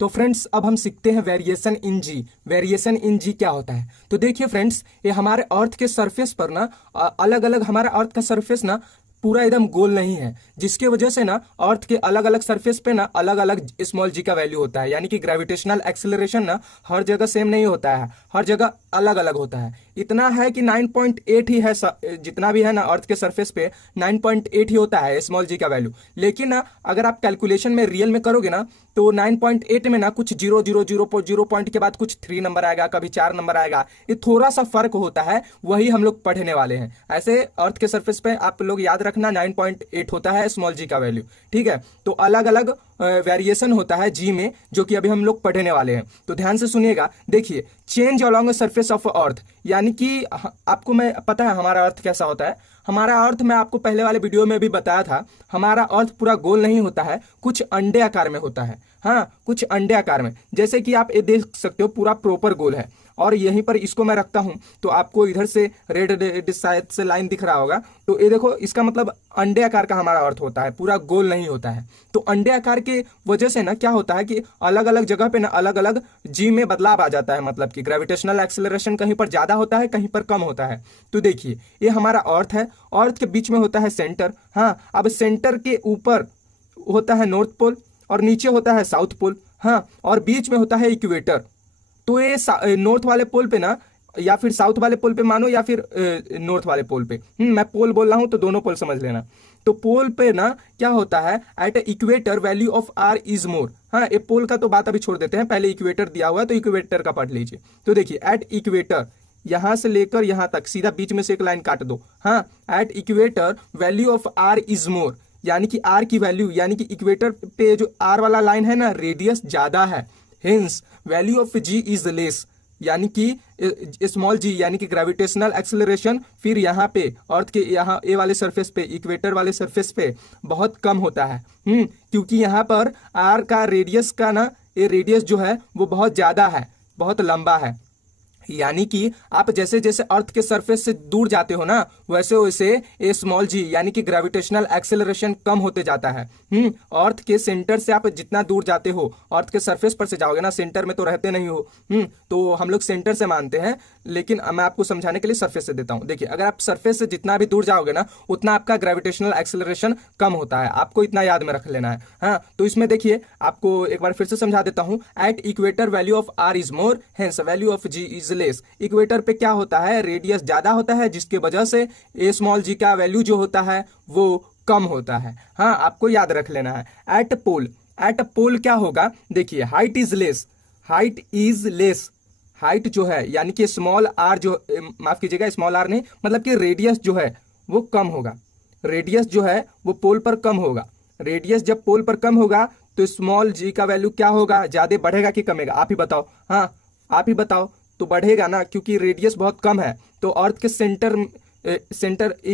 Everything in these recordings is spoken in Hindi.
तो फ्रेंड्स अब हम सीखते हैं variation in ji. Variation in जी क्या होता है? तो देखिए फ्रेंड्स, ये हमारे अर्थ के सरफेस पर ना अलग अलग, हमारा अर्थ का सरफेस ना पूरा एकदम गोल नहीं है, जिसके वजह से ना अर्थ के अलग अलग सरफेस पे ना अलग अलग स्मॉल जी का वैल्यू होता है। यानी कि ग्रेविटेशनल एक्सेलरेशन ना हर जगह सेम नहीं होता है, हर जगह अलग अलग होता है। इतना है कि 9.8 ही है, जितना भी है ना अर्थ के सरफेस पे 9.8 ही होता है स्मॉल जी का वैल्यू। लेकिन ना अगर आप कैलकुलेशन में रियल में करोगे ना तो 9.8 में ना कुछ 0 पॉइंट के बाद कुछ 3 नंबर आएगा, कभी 4 नंबर आएगा। ये थोड़ा सा फर्क होता है, वही हम लोग पढ़ने वाले हैं। ऐसे अर्थ के सरफेस पे आप लोग याद रखना 9.8 होता है स्मॉल जी का वैल्यू। ठीक है, तो अलग अलग वेरिएशन होता है जी में, जो कि अभी हम लोग पढ़ने वाले हैं। तो ध्यान से सुनिएगा। देखिए, change along the surface of earth, यानी कि आपको मैं पता है हमारा अर्थ कैसा होता है। हमारा अर्थ मैं आपको पहले वाले वीडियो में भी बताया था, हमारा अर्थ पूरा गोल नहीं होता है, कुछ अंडे आकार में होता है। हाँ, कुछ अंडे आकार में, जैसे कि आप ये देख सकते हो पूरा प्रॉपर गोल है। और यहीं पर इसको मैं रखता हूं तो आपको इधर से रेड शायद से लाइन दिख रहा होगा। तो ये देखो, इसका मतलब अंडे आकार का हमारा अर्थ होता है, पूरा गोल नहीं होता है। तो अंडे आकार के वजह से ना क्या होता है कि अलग अलग जगह पे ना अलग अलग जी में बदलाव आ जाता है। मतलब कि ग्रेविटेशनल एक्सेलरेशन कहीं पर ज्यादा होता है, कहीं पर कम होता है। तो देखिए, ये हमारा अर्थ है, अर्थ के बीच में होता है सेंटर। हाँ, अब सेंटर के ऊपर होता है नॉर्थ पोल और नीचे होता है साउथ पोल। हाँ, और बीच में होता है इक्वेटर। तो ये नॉर्थ वाले पोल पे ना, या फिर साउथ वाले पोल पे मानो, या फिर नॉर्थ वाले पोल पे, मैं पोल बोल रहा हूं तो दोनों पोल समझ लेना। तो पोल पे ना क्या होता है, at equator value of R is more. हाँ, ये पोल का तो बात अभी छोड़ देते हैं, पहले इक्वेटर दिया हुआ है तो इक्वेटर का पढ़ लीजिए। तो देखिए, एट इक्वेटर, यहां से लेकर यहां तक सीधा बीच में से एक लाइन काट दो। हाँ, at equator value of R is more, यानी कि आर की वैल्यू, यानी कि इक्वेटर पे जो आर वाला लाइन है ना, रेडियस ज्यादा है। Hence value of g is less, यानी कि स्मॉल जी, यानी कि ग्रेविटेशनल एक्सेलरेशन फिर यहाँ पे अर्थ के यहाँ ए वाले सरफेस पे, इक्वेटर वाले सरफेस पे बहुत कम होता है। क्योंकि यहाँ पर आर का रेडियस का ना, ये रेडियस जो है वो बहुत ज्यादा है, बहुत लंबा है। यानी कि आप जैसे जैसे अर्थ के सरफेस से दूर जाते हो ना, वैसे वैसे ए स्मॉल जी यानी कि ग्रेविटेशनल एक्सेलरेशन कम होते जाता है। अर्थ के सेंटर से आप जितना दूर जाते हो, अर्थ के सरफेस पर से जाओगे ना, सेंटर में तो रहते नहीं हो। तो हम लोग सेंटर से मानते हैं, लेकिन मैं आपको समझाने के लिए सरफेस से देता हूं। देखिए, अगर आप सरफेस से जितना भी दूर जाओगे ना, उतना आपका ग्रेविटेशनल एक्सेलरेशन कम होता है। आपको इतना याद में रख लेना है। हाँ, तो इसमें देखिए, आपको एक बार फिर से समझा देता हूं। At equator value of R is more, hence value of g is less. Equator पे क्या होता है, रेडियस ज्यादा होता है, जिसके वजह से ए स्मॉल जी का वैल्यू जो होता है वो कम होता है। हाँ, आपको याद रख लेना है। एट पोल, एट पोल क्या होगा, देखिए, height is less, height is less, height जो है यानी कि स्मॉल आर जो, माफ कीजिएगा स्मॉल आर नहीं, मतलब कि रेडियस जो है वो कम होगा। रेडियस जो है वो पोल पर कम होगा। रेडियस जब पोल पर कम होगा तो स्मॉल जी का वैल्यू क्या होगा, ज्यादा बढ़ेगा कि कमेगा? आप ही बताओ। हाँ, आप ही बताओ। तो बढ़ेगा ना, क्योंकि रेडियस बहुत कम है। तो अर्थ के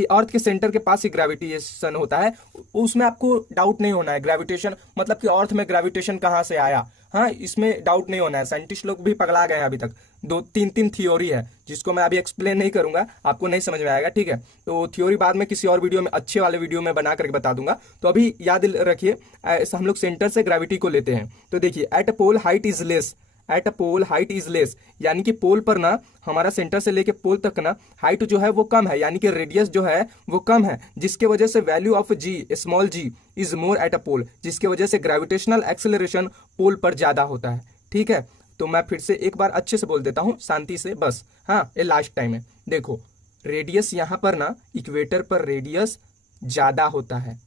अर्थ के सेंटर के पास ही ग्रेविटेशन होता है, उसमें आपको डाउट नहीं होना है। ग्रेविटेशन मतलब कि अर्थ में ग्रेविटेशन कहाँ से आया, हाँ, इसमें डाउट नहीं होना है। साइंटिस्ट लोग भी पगला गए हैं अभी तक। 2-3 थ्योरी है, जिसको मैं अभी एक्सप्लेन नहीं करूंगा, आपको नहीं समझ में आएगा। ठीक है, तो थ्योरी बाद में किसी और वीडियो में, अच्छे वाले वीडियो में बना करके बता दूंगा। तो अभी याद रखिए, ऐसा हम लोग सेंटर से ग्रेविटी को लेते हैं। तो देखिए, at pole height is less, at a pole height is less, यानी कि पोल पर ना, हमारा सेंटर से लेके पोल तक ना हाइट जो है वो कम है, यानी कि रेडियस जो है वो कम है, जिसके वजह से value of g small g is more at a pole, जिसके वजह से ग्रेविटेशनल एक्सेलरेशन पोल पर ज्यादा होता है। ठीक है, तो मैं फिर से एक बार अच्छे से बोल देता हूं, शांति से बस। हाँ, ये लास्ट टाइम है। देखो, रेडियस यहां पर ना, इक्वेटर पर रेडियस ज्यादा होता है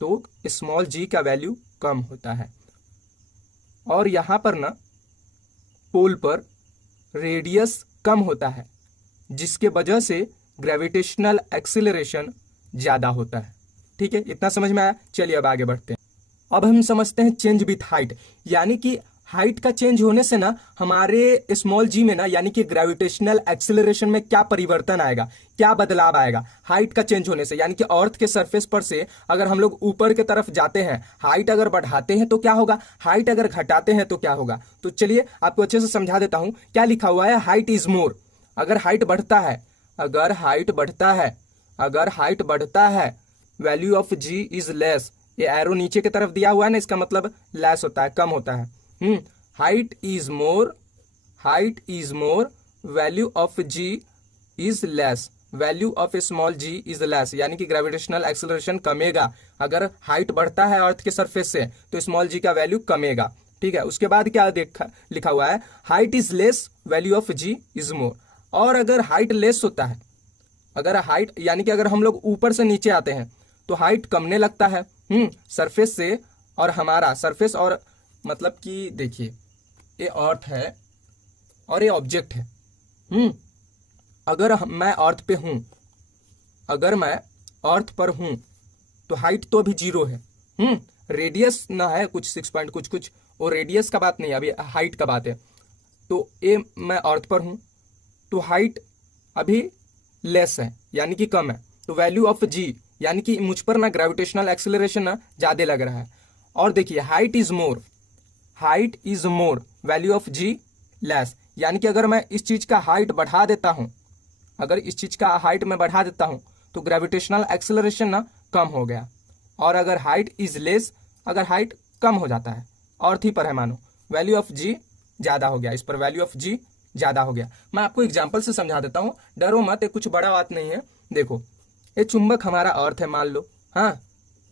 तो स्मॉल जी का वैल्यू कम होता है, और यहां पर ना पोल पर रेडियस कम होता है, जिसके वजह से ग्रेविटेशनल एक्सेलरेशन ज्यादा होता है। ठीक है, इतना समझ में आया? चलिए अब आगे बढ़ते हैं। अब हम समझते हैं चेंज विथ हाइट, यानी कि हाइट का चेंज होने से ना हमारे स्मॉल जी में ना, यानी कि ग्रेविटेशनल एक्सेलरेशन में क्या परिवर्तन आएगा, क्या बदलाव आएगा हाइट का चेंज होने से। यानी कि अर्थ के सरफेस पर से अगर हम लोग ऊपर की तरफ जाते हैं, हाइट अगर बढ़ाते हैं तो क्या होगा, हाइट अगर घटाते हैं तो क्या होगा। तो चलिए आपको अच्छे से समझा देता हूं। क्या लिखा हुआ है, हाइट इज मोर। अगर हाइट बढ़ता है, अगर हाइट बढ़ता है, अगर हाइट बढ़ता है, value of g is less. ये एरो नीचे की तरफ दिया हुआ है ना, इसका मतलब लेस होता है, कम होता है। Height is more, value of g is less, value of a small g is less, यानी कि ग्रेविटेशनल एक्सेलरेशन कमेगा। अगर हाइट बढ़ता है अर्थ के सरफेस से तो स्मॉल जी का वैल्यू कमेगा। ठीक है, उसके बाद क्या लिखा हुआ है, height is less, value of g is more. और अगर हाइट लेस होता है, अगर हाइट यानी कि अगर हम लोग ऊपर से नीचे आते हैं तो हाइट कमने लगता है सरफेस से। और हमारा सरफेस और मतलब कि देखिए ये अर्थ है और ये ऑब्जेक्ट है। अगर मैं अर्थ पे हूं, अगर मैं अर्थ पर हूं तो हाइट तो भी जीरो है। रेडियस ना है कुछ 6 पॉइंट कुछ कुछ, वो रेडियस का बात नहीं, अभी हाइट का बात है। तो ये मैं अर्थ पर हूं तो हाइट अभी लेस है यानी कि कम है, तो वैल्यू ऑफ जी यानी कि मुझ पर ना ग्रेविटेशनल एक्सेलरेशन ना ज्यादा लग रहा है। और देखिए height is more, value of g less, यानी कि अगर मैं इस चीज का हाइट बढ़ा देता हूं, अगर इस चीज का हाइट मैं बढ़ा देता हूं तो ग्रेविटेशनल एक्सेलरेशन ना कम हो गया। और अगर हाइट इज लेस, अगर हाइट कम हो जाता है, अर्थ ही पर है मानो, वैल्यू ऑफ जी ज्यादा हो गया, इस पर वैल्यू ऑफ जी ज्यादा हो गया। मैं आपको एग्जांपल से समझा देता हूं, डरो मत, ये कुछ बड़ा बात नहीं है। देखो ये चुंबक हमारा अर्थ है मान लो, हाँ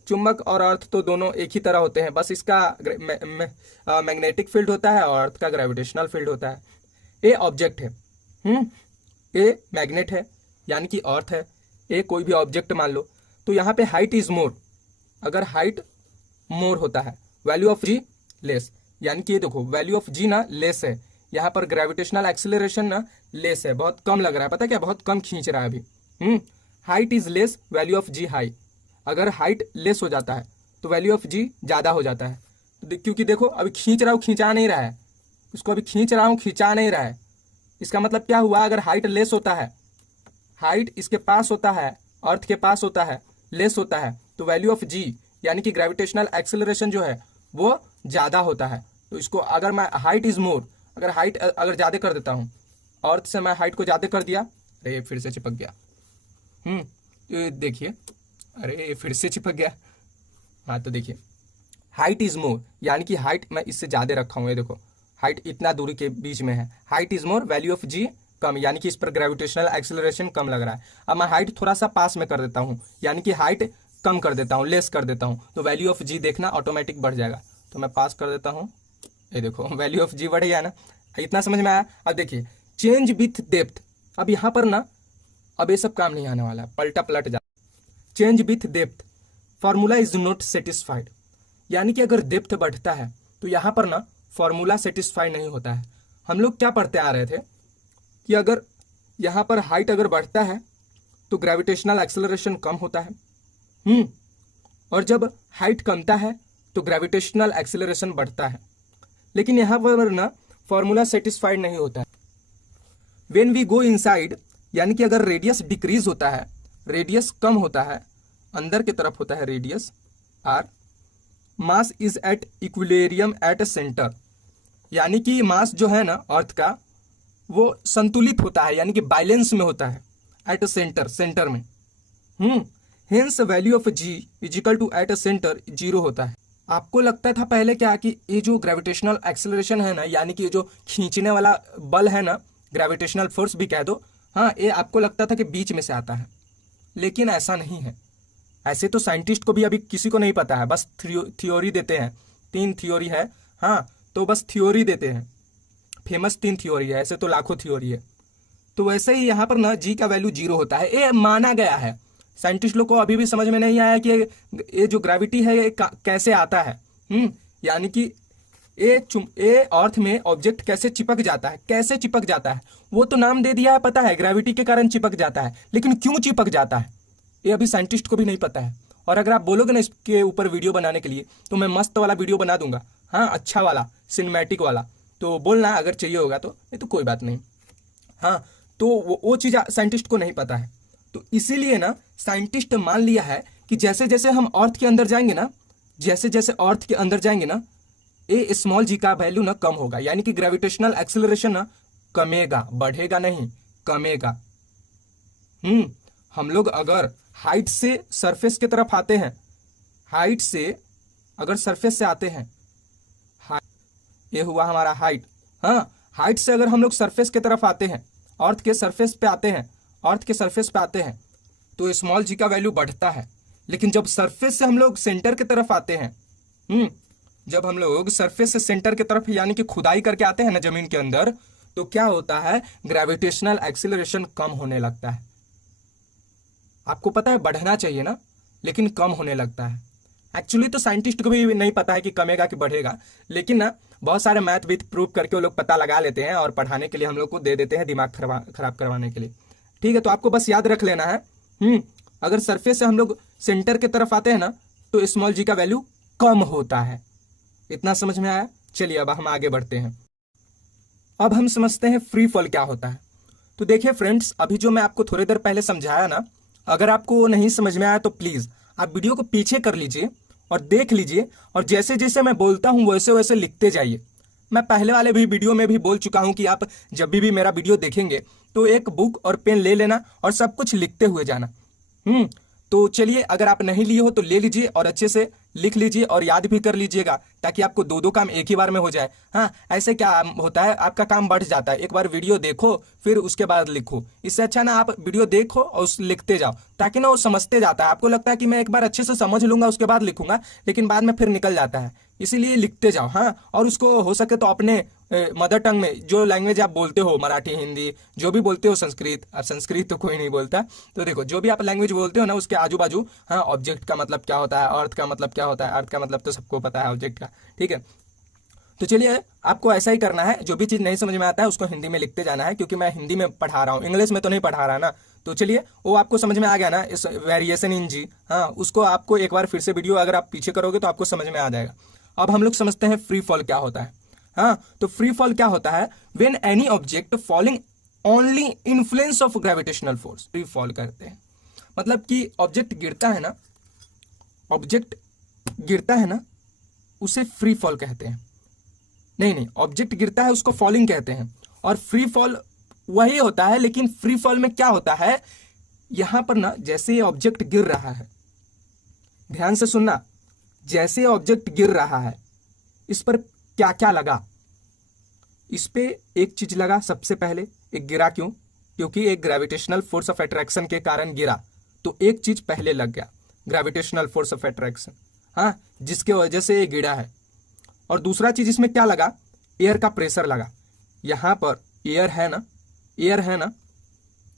चुंबक और अर्थ तो दोनों एक ही तरह होते हैं, बस इसका मैग्नेटिक फील्ड होता है और अर्थ का ग्रेविटेशनल फील्ड होता है। ये ऑब्जेक्ट है, ये मैग्नेट है यानी कि अर्थ है, ये कोई भी ऑब्जेक्ट मान लो। तो यहाँ पे हाइट इज मोर, अगर हाइट मोर होता है वैल्यू ऑफ जी लेस, यानी कि ये देखो वैल्यू ऑफ जी ना लेस है, यहाँ पर ग्रेविटेशनल एक्सेलरेशन ना लेस है, बहुत कम लग रहा है, पता क्या बहुत कम खींच रहा है अभी। Height is less, value of g high, अगर हाइट लेस हो जाता है तो वैल्यू ऑफ जी ज्यादा हो जाता है। क्योंकि देखो अभी खींच रहा हूँ खींचा नहीं रहा है, उसको अभी खींच रहा हूँ खींचा नहीं रहा है। इसका मतलब क्या हुआ, अगर हाइट लेस होता है, हाइट इसके पास होता है, अर्थ के पास होता है, लेस होता है, तो वैल्यू ऑफ जी यानी कि ग्रेविटेशनल एक्सेलरेशन जो है वो ज्यादा होता है। तो इसको अगर मैं हाइट इज मोर, अगर हाइट अगर ज्यादा कर देता हूँ, अर्थ से मैं हाइट को ज्यादा कर दिया, अरे ये फिर से चिपक गया, ये देखिए, अरे ये फिर से चिपक गया। हाँ तो देखिए हाइट इज मोर यानी कि हाइट मैं इससे ज्यादा रखा हूँ, ये देखो हाइट इतना दूरी के बीच में है, height is more, value of g कम, यानी कि इस पर ग्रेविटेशनल एक्सेलरेशन कम लग रहा है। अब मैं हाइट थोड़ा सा पास में कर देता हूँ, यानी कि हाइट कम कर देता हूँ, लेस कर देता हूँ, तो वैल्यू ऑफ जी देखना ऑटोमेटिक बढ़ जाएगा। तो मैं पास कर देता हूँ, ये देखो वैल्यू ऑफ जी बढ़ गया ना, इतना समझ में आया। अब देखिए चेंज विथ डेप्थ, अब यहाँ पर ना अब ये सब काम नहीं आने वाला है, पलटा पलट जा। Change with depth, formula is not satisfied, यानी कि अगर डेप्थ बढ़ता है तो यहाँ पर ना फॉर्मूला सेटिस्फाई नहीं होता है। हम लोग क्या पढ़ते आ रहे थे कि अगर यहाँ पर हाइट अगर बढ़ता है तो ग्रेविटेशनल एक्सेलरेशन कम होता है, और जब हाइट कमता है तो ग्रेविटेशनल एक्सेलरेशन बढ़ता है। लेकिन यहाँ पर ना फॉर्मूला सेटिस्फाइड नहीं होता है। व्हेन वी गो इनसाइड, यानी कि अगर रेडियस डिक्रीज होता है, रेडियस कम होता है, अंदर की तरफ होता है radius R, mass is at equilibrium at centre, यानी कि मास जो है ना अर्थ का वो संतुलित होता है, यानी कि बैलेंस में होता है एट सेंटर, सेंटर में। Hence value of g equal to at centre zero होता है। आपको लगता था पहले क्या कि ये जो ग्रेविटेशनल एक्सेलरेशन है ना, यानी कि ये जो खींचने वाला बल है ना, ग्रेविटेशनल फोर्स भी कह दो, हाँ ये आपको लगता था कि बीच में से आता है, लेकिन ऐसा नहीं है। ऐसे तो साइंटिस्ट को भी अभी किसी को नहीं पता है, बस थ्योरी देते हैं, 3 थ्योरी है, हाँ तो बस थ्योरी देते हैं, फेमस 3 थ्योरी है, ऐसे तो लाखों थ्योरी है। तो वैसे ही यहाँ पर ना जी का वैल्यू जीरो होता है, ये माना गया है। साइंटिस्ट लोग को अभी भी समझ में नहीं आया कि ये जो ग्रेविटी है ये कैसे आता है, यानी कि ये अर्थ में ऑब्जेक्ट कैसे चिपक जाता है, कैसे चिपक जाता है, वो तो नाम दे दिया है, पता है ग्रेविटी के कारण चिपक जाता है, लेकिन क्यों चिपक जाता है ये अभी साइंटिस्ट को भी नहीं पता है। और अगर आप बोलोगे ना इसके ऊपर वीडियो बनाने के लिए तो मैं मस्त वाला वीडियो बना दूंगा, हाँ अच्छा वाला सिनेमैटिक वाला, तो बोलना अगर चाहिए होगा तो, ये तो कोई बात नहीं। हाँ तो वो चीज़ साइंटिस्ट को नहीं पता है, तो इसीलिए ना साइंटिस्ट मान लिया है कि जैसे जैसे हम अर्थ के अंदर जाएंगे ना, जैसे जैसे अर्थ के अंदर जाएंगे ना, ए स्मॉल जी का वैल्यू ना कम होगा, यानी कि ग्रेविटेशनल एक्सेलरेशन ना कमेगा, बढ़ेगा नहीं, कमेगा। हम लोग अगर हाइट से सरफेस की तरफ आते हैं, हाइट से अगर सरफेस से आते हैं, ये हुआ हमारा हाइट। हाँ, हाइट से अगर हम लोग सरफेस की तरफ आते हैं, अर्थ के सरफेस पे आते हैं, अर्थ के सरफेस पे आते हैं, तो स्मॉल जी का वैल्यू बढ़ता है। लेकिन जब सरफेस से हम लोग सेंटर की तरफ आते हैं, जब हम लोग सरफेस से सेंटर की तरफ यानी कि खुदाई करके आते हैं ना जमीन के अंदर, तो क्या होता है, ग्रेविटेशनल एक्सीलरेशन कम होने लगता है। आपको पता है बढ़ना चाहिए ना, लेकिन कम होने लगता है। एक्चुअली तो साइंटिस्ट को भी नहीं पता है कि कमेगा कि बढ़ेगा, लेकिन ना बहुत सारे मैथ विथ प्रूव करके वो लोग पता लगा लेते हैं और पढ़ाने के लिए हम लोग को दे देते हैं, दिमाग खराब करवाने के लिए। ठीक है, तो आपको बस याद रख लेना है, अगर सरफेस से हम लोग सेंटर की तरफ आते हैं ना, तो स्मॉल जी का वैल्यू कम होता है। इतना समझ में आया? चलिए अब हम आगे बढ़ते हैं। अब हम समझते हैं फ्री फॉल क्या होता है। तो देखिए फ्रेंड्स, अभी जो मैं आपको थोड़ी देर पहले समझाया ना, अगर आपको नहीं समझ में आया तो प्लीज आप वीडियो को पीछे कर लीजिए और देख लीजिए, और जैसे जैसे मैं बोलता हूं वैसे वैसे लिखते जाइए। मैं पहले वाले भी वीडियो में भी बोल चुका हूं कि आप जब भी मेरा वीडियो देखेंगे तो एक बुक और पेन ले लेना और सब कुछ लिखते हुए जाना। तो चलिए, अगर आप नहीं लिए हो तो ले लीजिए और अच्छे से लिख लीजिए और याद भी कर लीजिएगा, ताकि आपको दो दो काम एक ही बार में हो जाए। हाँ, ऐसे क्या होता है, आपका काम बढ़ जाता है। एक बार वीडियो देखो फिर उसके बाद लिखो, इससे अच्छा ना आप वीडियो देखो और उस लिखते जाओ, ताकि ना वो समझते जाता है। आपको लगता है कि मैं एक बार अच्छे से समझ लूंगा उसके बाद लिखूंगा, लेकिन बाद में फिर निकल जाता है। इसीलिए लिखते जाओ। हाँ, और उसको हो सके तो अपने मदर टंग में, जो लैंग्वेज आप बोलते हो, मराठी, हिंदी, जो भी बोलते हो, संस्कृत, अब संस्कृत तो कोई नहीं बोलता, तो देखो जो भी आप लैंग्वेज बोलते हो ना, उसके आजू बाजू, हाँ, ऑब्जेक्ट का मतलब क्या होता है, अर्थ का मतलब क्या होता है, अर्थ का मतलब तो सबको पता है ऑब्जेक्ट का। ठीक है, तो चलिए आपको ऐसा ही करना है, जो भी चीज़ नहीं समझ में आता है उसको हिंदी में लिखते जाना है, क्योंकि मैं हिंदी में पढ़ा रहा हूँ, इंग्लिश में तो नहीं पढ़ा रहा ना। तो चलिए, वो आपको समझ में आ गया ना, इस वेरिएशन इन जी। हाँ, उसको आपको एक बार फिर से वीडियो अगर आप पीछे करोगे तो आपको समझ में आ जाएगा। अब हम लोग समझते हैं फ्री फॉल क्या होता है। हाँ, तो फ्री फॉल क्या होता है, when any object falling only influence of gravitational force, free fall करते हैं। मतलब कि ऑब्जेक्ट गिरता है ना, ऑब्जेक्ट गिरता है ना, उसे फ्री फॉल कहते हैं। नहीं, ऑब्जेक्ट गिरता है उसको फॉलिंग कहते हैं, और फ्री फॉल वही होता है। लेकिन फ्री फॉल में क्या होता है, यहां पर ना जैसे ये ऑब्जेक्ट गिर रहा है, ध्यान से सुनना, जैसे ऑब्जेक्ट गिर रहा है, इस पर क्या क्या लगा। इस पे एक चीज लगा सबसे पहले, एक गिरा क्यों, क्योंकि एक ग्रेविटेशनल फोर्स ऑफ अट्रैक्शन के कारण गिरा, तो एक चीज पहले लग गया, ग्रेविटेशनल फोर्स ऑफ अट्रैक्शन, हाँ, जिसके वजह से ये गिरा है। और दूसरा चीज इसमें क्या लगा, एयर का प्रेशर लगा। यहां पर एयर है ना, एयर है ना,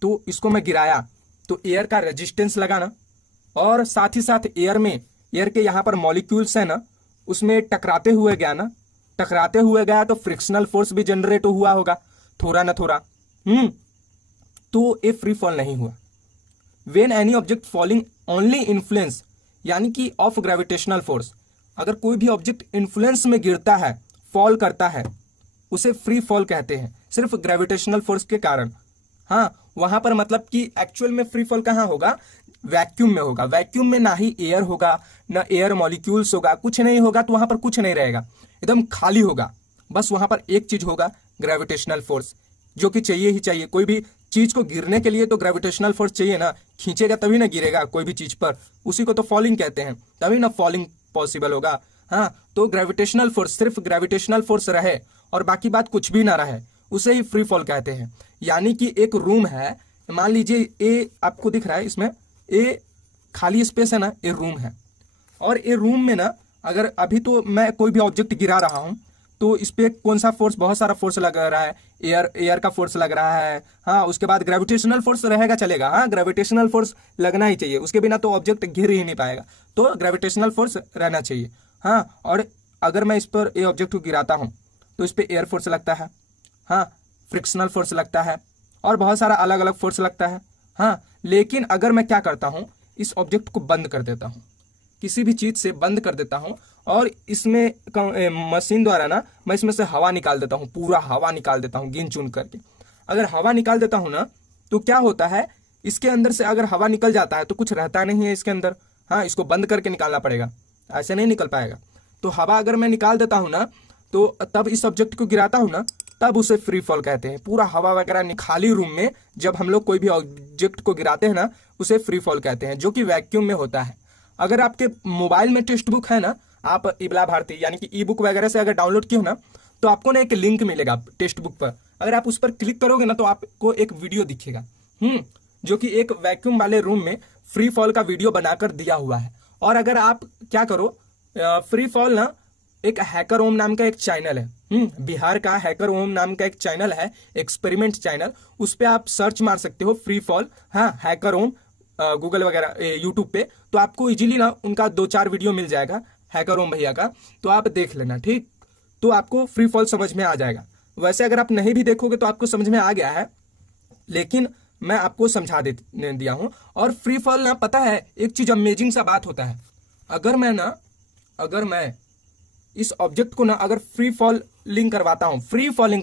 तो इसको मैं गिराया तो एयर का रेजिस्टेंस लगा ना, और साथ ही साथ एयर में, एयर के यहाँ पर मॉलिक्यूल्स है ना, उसमें टकराते हुए गया ना, टकराते हुए गया तो फ्रिक्शनल फोर्स भी जनरेट हुआ होगा, थोड़ा ना थोड़ा। तो ये फ्री फॉल नहीं हुआ। When any object falling only influence, यानी कि ऑफ ग्रेविटेशनल फोर्स, अगर कोई भी ऑब्जेक्ट इन्फ्लुएंस में गिरता है, फॉल करता है, उसे फ्री फॉल कहते हैं, सिर्फ ग्रेविटेशनल फोर्स के कारण। हाँ, वहां पर मतलब कि एक्चुअल में फ्री फॉल कहाँ होगा, वैक्यूम में होगा। वैक्यूम में ना ही एयर होगा, ना एयर मॉलिक्यूल्स होगा, कुछ नहीं होगा, तो वहां पर कुछ नहीं रहेगा, एकदम खाली होगा। बस वहां पर एक चीज होगा, ग्रेविटेशनल फोर्स, जो कि चाहिए ही चाहिए। कोई भी चीज को गिरने के लिए तो ग्रेविटेशनल फोर्स चाहिए ना, खींचेगा तभी ना गिरेगा कोई भी चीज पर, उसी को तो फॉलिंग कहते हैं, तभी ना फॉलिंग पॉसिबल होगा। हाँ, तो ग्रेविटेशनल फोर्स, सिर्फ ग्रेविटेशनल फोर्स रहे और बाकी बात कुछ भी ना रहे, उसे ही फ्री फॉल कहते हैं। यानी कि एक रूम है, मान लीजिए ए आपको दिख रहा है, इसमें ए खाली स्पेस है ना, ये रूम है, और ये रूम में ना अगर अभी तो मैं कोई भी ऑब्जेक्ट गिरा रहा हूं, तो इस पे कौन सा फोर्स, बहुत सारा फोर्स लग रहा है, एयर का फोर्स लग रहा है। हाँ, उसके बाद ग्रेविटेशनल फोर्स रहेगा, चलेगा, हाँ, ग्रेविटेशनल फोर्स लगना ही चाहिए, उसके बिना तो ऑब्जेक्ट गिर ही नहीं पाएगा, तो ग्रेविटेशनल फोर्स रहना चाहिए। हाँ, और अगर मैं इस पर ए ऑब्जेक्ट को गिराता हूँ तो इस पर एयर फोर्स लगता है, हाँ, फ्रिक्शनल फोर्स लगता है, और बहुत सारा अलग अलग फोर्स लगता है। हाँ, लेकिन अगर मैं क्या करता हूँ, इस ऑब्जेक्ट को बंद कर देता हूँ, किसी भी चीज से बंद कर देता हूँ, और इसमें मशीन द्वारा ना मैं इसमें से हवा निकाल देता हूँ, पूरा हवा निकाल देता हूँ गिन चुन करके। अगर हवा निकाल देता हूँ ना, तो क्या होता है, इसके अंदर से अगर हवा निकल जाता है तो कुछ रहता नहीं है इसके अंदर। हाँ, इसको बंद करके निकालना पड़ेगा, ऐसे नहीं निकल पाएगा। तो हवा अगर मैं निकाल देता हूँ ना, तो तब इस ऑब्जेक्ट को गिराता हूँ ना, तब उसे फ्री फॉल कहते हैं। पूरा हवा वगैरह खाली रूम में जब हम लोग कोई भी ऑब्जेक्ट को गिराते हैं ना, उसे फ्री फॉल कहते हैं, जो कि वैक्यूम में होता है। अगर आपके मोबाइल में टेक्स्ट बुक है ना, आप इबला भारती यानी कि ई बुक वगैरह से अगर डाउनलोड किए हो ना, तो आपको ना एक लिंक मिलेगा टेक्स्ट बुक पर। अगर आप उस पर क्लिक करोगे ना तो आपको एक वीडियो दिखेगा, जो कि एक वैक्यूम वाले रूम में फ्री फॉल का वीडियो बनाकर दिया हुआ है। और अगर आप क्या करो, फ्री फॉल ना एक हैकर ओम नाम का एक चैनल है, बिहार का हैकर ओम नाम का एक चैनल है, एक्सपेरिमेंट चैनल, उस पर आप सर्च मार सकते हो फ्री फॉल, हाँ हैकर ओम, गूगल वगैरह यूट्यूब पे, तो आपको इजीली ना उनका 2-4 वीडियो मिल जाएगा हैकर ओम भैया का, तो आप देख लेना, ठीक। तो आपको फ्री फॉल समझ में आ जाएगा। वैसे अगर आप नहीं भी देखोगे तो आपको समझ में आ गया है, लेकिन मैं आपको समझा दिया हूं। और फ्री फॉल ना, पता है एक चीज अमेजिंग सा बात होता है, अगर मैं इस ऑब्जेक्ट को ना अगर फ्री फॉलिंग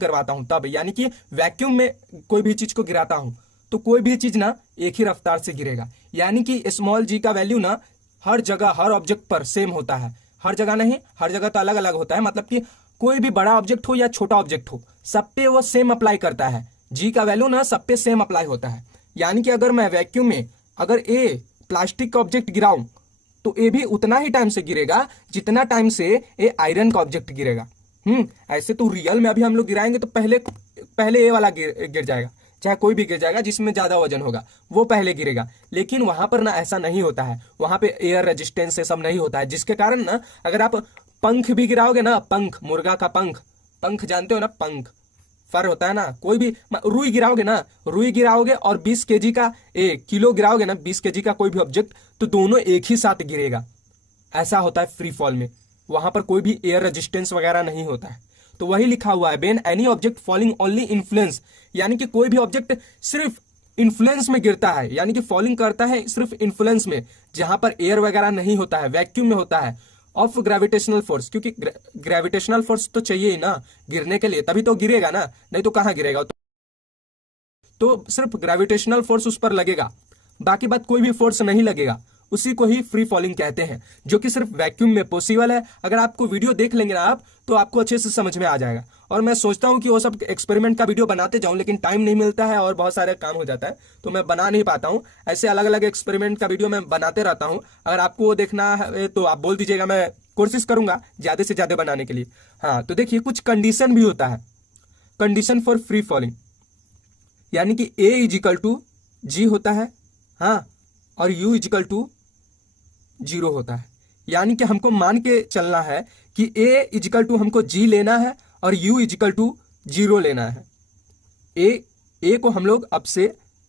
करवाता हूं तब, यानी कि वैक्यूम में कोई भी चीज को गिराता हूं तो कोई भी चीज ना एक ही रफ्तार से गिरेगा। यानी कि स्मॉल जी का वैल्यू ना हर जगह हर ऑब्जेक्ट पर सेम होता है, हर जगह नहीं, हर जगह तो अलग अलग होता है, मतलब कि कोई भी बड़ा ऑब्जेक्ट हो या छोटा ऑब्जेक्ट हो, सब पे वो सेम अप्लाई करता है। जी का वैल्यू ना सब पे सेम अप्लाई होता है। यानी कि अगर मैं वैक्यूम में अगर ए प्लास्टिक का ऑब्जेक्ट गिराऊं तो ए भी उतना ही टाइम से गिरेगा जितना टाइम से ए आयरन का ऑब्जेक्ट गिरेगा। ऐसे तो रियल में अभी हम लोग गिराएंगे तो पहले ए वाला गिर जाएगा, चाहे कोई भी गिर जाएगा जिसमें ज्यादा वजन होगा वो पहले गिरेगा। लेकिन वहां पर ना ऐसा नहीं होता है, वहां पे एयर रेजिस्टेंस से सब नहीं होता है, जिसके कारण ना अगर आप पंख भी गिराओगे ना, पंख, मुर्गा का पंख जानते हो ना, पंख फर होता है ना, कोई भी रुई गिराओगे और 20 केजी का किलो गिराओगे ना, 20 केजी का कोई भी ऑब्जेक्ट, तो दोनों एक ही साथ गिरेगा। ऐसा होता है फ्री फॉल में, वहां पर कोई भी एयर रेजिस्टेंस वगैरह नहीं होता है। तो वही लिखा हुआ है, when any object falling only influence, यानी कि कोई भी ऑब्जेक्ट सिर्फ इन्फ्लुएंस में गिरता है, यानी कि फॉलिंग करता है सिर्फ इन्फ्लुएंस में, जहां पर एयर वगैरह नहीं होता है, वैक्यूम में होता है, ऑफ ग्रेविटेशनल फोर्स, क्योंकि ग्रेविटेशनल फोर्स तो चाहिए ही ना गिरने के लिए, तभी तो गिरेगा ना, नहीं तो कहां गिरेगा। तो सिर्फ ग्रेविटेशनल फोर्स उस पर लगेगा, बाकी बात कोई भी फोर्स नहीं लगेगा, उसी को ही फ्री फॉलिंग कहते हैं, जो कि सिर्फ वैक्यूम में पॉसिबल है। अगर आपको वीडियो देख लेंगे ना आप, तो आपको अच्छे से समझ में आ जाएगा। और मैं सोचता हूं कि वो सब एक्सपेरिमेंट का वीडियो बनाते जाऊं, लेकिन टाइम नहीं मिलता है और बहुत सारे काम हो जाता है, तो मैं बना नहीं पाता हूं। ऐसे अलग अलग एक्सपेरिमेंट का वीडियो मैं बनाते रहता हूं, अगर आपको वो देखना है तो आप बोल दीजिएगा, मैं कोशिश करूंगा ज्यादा से ज्यादा बनाने के लिए। हाँ, तो देखिए कुछ कंडीशन भी होता है, कंडीशन फॉर फ्री फॉलिंग, यानी कि ए इजिकल टू जी होता है, हाँ, और यू इजिकल टू 0 होता है। यानी कि हमको मान के चलना है कि ए इजिकल टू हमको जी लेना है और यू इजिकल टू 0 लेना है। ए को हम लोग अब से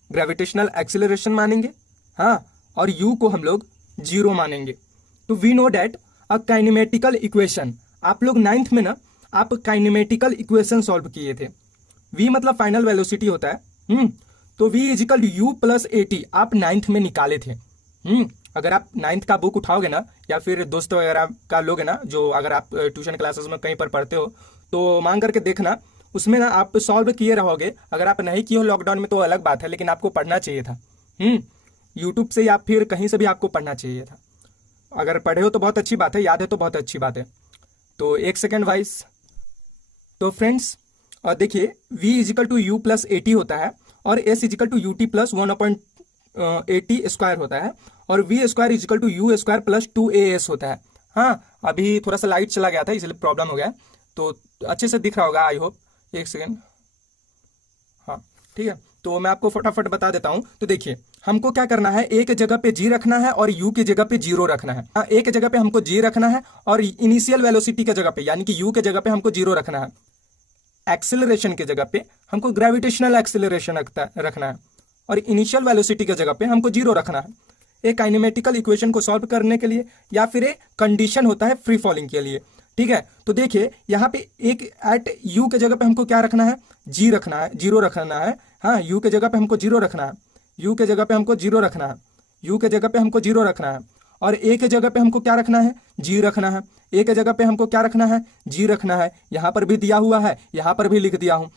ग्रेविटेशनल एक्सिलरेशन मानेंगे, हाँ, और यू को हम लोग 0 मानेंगे। तो we know that a kinematical equation, आप लोग 9th में ना आप काइनेमेटिकल इक्वेशन सॉल्व किए थे। वी मतलब फाइनल वेलोसिटी होता है, तो v equal u plus AT आप 9th में निकाले थे। अगर आप 9th का बुक उठाओगे ना, या फिर दोस्त वगैरह का लोगे ना, जो अगर आप ट्यूशन क्लासेस में कहीं पर पढ़ते हो तो मांग करके देखना, उसमें ना आप सॉल्व किए रहोगे। अगर आप नहीं किए हो लॉकडाउन में तो अलग बात है, लेकिन आपको पढ़ना चाहिए था, यूट्यूब से या फिर कहीं से भी आपको पढ़ना चाहिए था। अगर पढ़े हो तो बहुत अच्छी बात है, याद है तो बहुत अच्छी बात है। तो 1 सेकेंड वाइस, तो फ्रेंड्स देखिए v equal to u plus AT होता है और s equal to UT plus 1/80 square होता है, और v square equal to u square plus 2AS होता है। हाँ, अभी थोड़ा सा लाइट चला गया था इसलिए प्रॉब्लम हो गया, तो अच्छे से दिख रहा होगा आई होप। 1 सेकेंड, हाँ ठीक है, तो मैं आपको फटाफट बता देता हूं। तो देखिए हमको क्या करना है, एक जगह पे जी रखना है और यू की जगह पे 0 रखना है। हाँ, एक जगह पे हमको जी रखना है और इनिशियल वेलोसिटी के जगह पे, यानी कि यू के जगह पे हमको 0 रखना है। एक्सेलरेशन के जगह पे हमको ग्रेविटेशनल एक्सेलरेशन रखना है, और इनिशियल वेलोसिटी के जगह पे हमको 0 रखना है। एक काइनेमेटिकल इक्वेशन को सॉल्व करने के लिए, या फिर एक कंडीशन होता है फ्री फॉलिंग के लिए, ठीक है। तो देखिए यहाँ पे एक एट यू के जगह पे हमको क्या रखना है, जी रखना है, 0 रखना है। हाँ, यू के जगह पे हमको 0 रखना है, यू के जगह पे हमको 0 रखना है, यू के जगह पे हमको 0 रखना है। और ए के जगह पे हमको क्या रखना है, जी रखना है। ए के जगह पे हमको क्या रखना है, जी रखना है। यहाँ पर भी दिया हुआ है, यहाँ पर भी लिख दिया हूँ,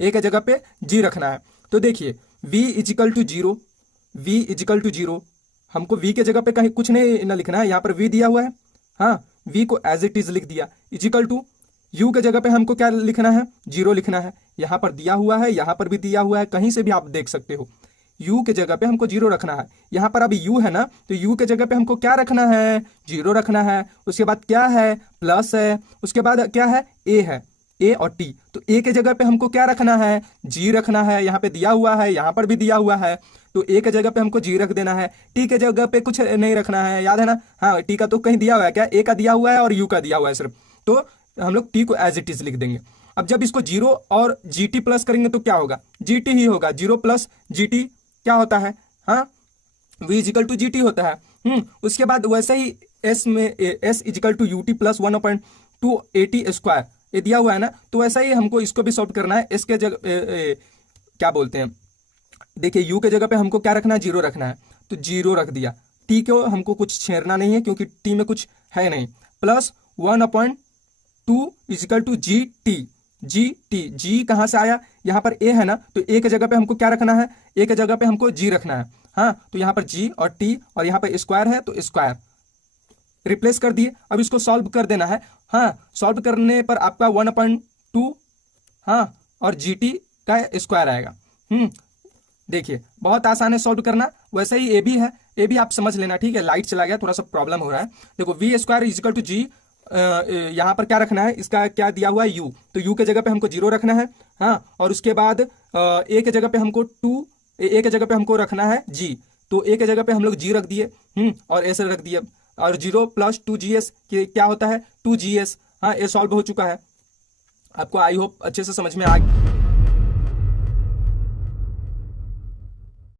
ए के जगह पे जी रखना है। तो देखिए v equal to 0, v equal to 0, हमको v के जगह पे कहीं कुछ नहीं ना लिखना है, यहाँ पर v दिया हुआ है, हाँ, v को एज इट इज लिख दिया। इजिकल टू u के जगह पे हमको क्या लिखना है, 0 लिखना है। यहाँ पर दिया हुआ है, यहाँ पर भी दिया हुआ है, कहीं से भी आप देख सकते हो। u के जगह पे हमको 0 रखना है। यहाँ पर अभी u है ना, तो u के जगह पे हमको क्या रखना है, 0 रखना है। उसके बाद क्या है, प्लस है। उसके बाद क्या है, a है। ए और टी। तो ए के जगह पे हमको क्या रखना है, जी रखना है। यहाँ पे दिया हुआ है, यहाँ पर भी दिया हुआ है, तो ए के जगह पे हमको जी रख देना है। टी के जगह पे कुछ नहीं रखना है, याद है ना। हाँ, टी का तो कहीं दिया हुआ है क्या, ए का दिया हुआ है और यू का दिया हुआ है सिर्फ, तो हम लोग टी को एज इट इज लिख देंगे। अब जब इसको जीरो और जी टी प्लस करेंगे तो क्या होगा, जी टी ही होगा। जीरो प्लस जी टी क्या होता है, हाँ, v equal to g t होता है। उसके बाद वैसे ही s में s equal to u t plus 1/2 AT square, ये दिया हुआ है ना। तो वैसा ही हमको इसको भी सॉल्व करना है। s के जगह क्या बोलते हैं, देखिए u के जगह पे हमको क्या रखना है, जीरो रखना है, तो जीरो रख दिया। t को हमको कुछ छेड़ना नहीं है क्योंकि t में कुछ है नहीं। Plus 1/2 is equal to g t. G t, g कहाँ से आया, यहाँ पर a है ना, तो a के जगह पे हमको क्या रखना है, a के जगह पे हमको g रखना है। हाँ, तो यहाँ पर g और t और यहाँ पर स्क्वायर है तो स्क्वायर रिप्लेस कर दिए। अब इसको सॉल्व कर देना है। हाँ, सॉल्व करने पर आपका 1/2, हाँ, और जी टी का स्क्वायर आएगा। देखिए बहुत आसान है सॉल्व करना। वैसे ही ए भी है, ए भी आप समझ लेना, ठीक है। लाइट चला गया, थोड़ा सा प्रॉब्लम हो रहा है। देखो वी स्क्वायर इजिकल टू जी, यहाँ पर क्या रखना है, इसका क्या दिया हुआ है यू, तो यू के जगह पे हमको जीरो रखना है। हाँ, और उसके बाद ए के जगह पे हमको टू, ए के जगह पे हमको रखना है जी, तो ए के जगह पे हम लोग जी रख दिए, और ऐसे रख दिए। और जीरो प्लस 2GS क्या होता है, 2GS। हाँ, ये सॉल्व हो चुका है। आपको आई होप अच्छे से समझ में आ